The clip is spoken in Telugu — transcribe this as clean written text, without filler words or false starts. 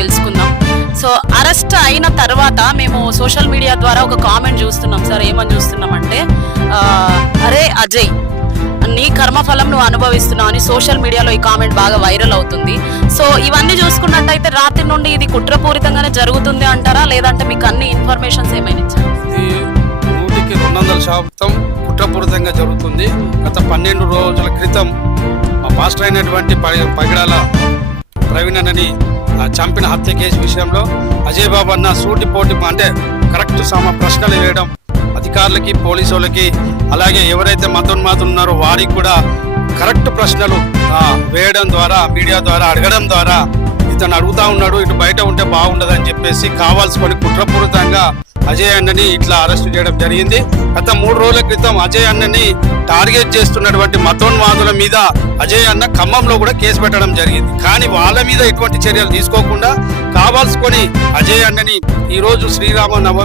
తెలుసుకుందాం. సో అరెస్ట్ అయిన తర్వాత మేము సోషల్ మీడియా ద్వారా ఒక కామెంట్ చూస్తున్నాం సార్. ఏమని చూస్తున్నామంటే, అరే అజయ్, నీ కర్మఫలం నువ్వు అనుభవిస్తున్నావు అని సోషల్ మీడియాలో ఈ కామెంట్ బాగా వైరల్ అవుతుంది. సో ఇవన్నీ చూసుకున్నట్టయితే రాత్రి నుండి ఇది కుట్రపూరితంగానే జరుగుతుంది అంటారా, లేదంటే మీకు అన్ని ఇన్ఫర్మేషన్స్ ఏమైనా ఇచ్చారు? ఇది 100% కుట్రపూరితంగా జరుగుతుంది. గత 12 రోజుల క్రితం మా పాస్టర్ అయినటువంటి పగిడాల ప్రవీణ్ అన్నని చంపిన హత్య కేసు విషయంలో అజయ్ బాబు అన్న సూటిపోటి అంటే కరెక్ట్ ప్రశ్నలు వేయడం అధికారులకి, పోలీసు వాళ్ళకి, అలాగే ఎవరైతే మతోన్మాదులు ఉన్నారో వారికి కూడా కరెక్ట్ ప్రశ్నలు వేయడం ద్వారా, మీడియా ద్వారా అడగడం ద్వారా ఇతను అడుగుతా ఉన్నాడు, ఇటు బయట ఉంటే బాగుండదని చెప్పేసి కావాల్సుకొని కుట్రపూరితంగా అజయ్ అన్నని ఇట్లా అరెస్ట్ చేయడం జరిగింది. గత 3 రోజుల క్రితం అజయ్ అన్నని టార్గెట్ చేస్తున్నటువంటి మతోన్మాదుల మీద అజయ్ అన్న ఖమ్మంలో కూడా కేసు పెట్టడం జరిగింది. కానీ వాళ్ళ మీద ఎటువంటి చర్యలు తీసుకోకుండా కావాల్సుకొని అజయ్ అన్నని ఈరోజు శ్రీరామ నవమి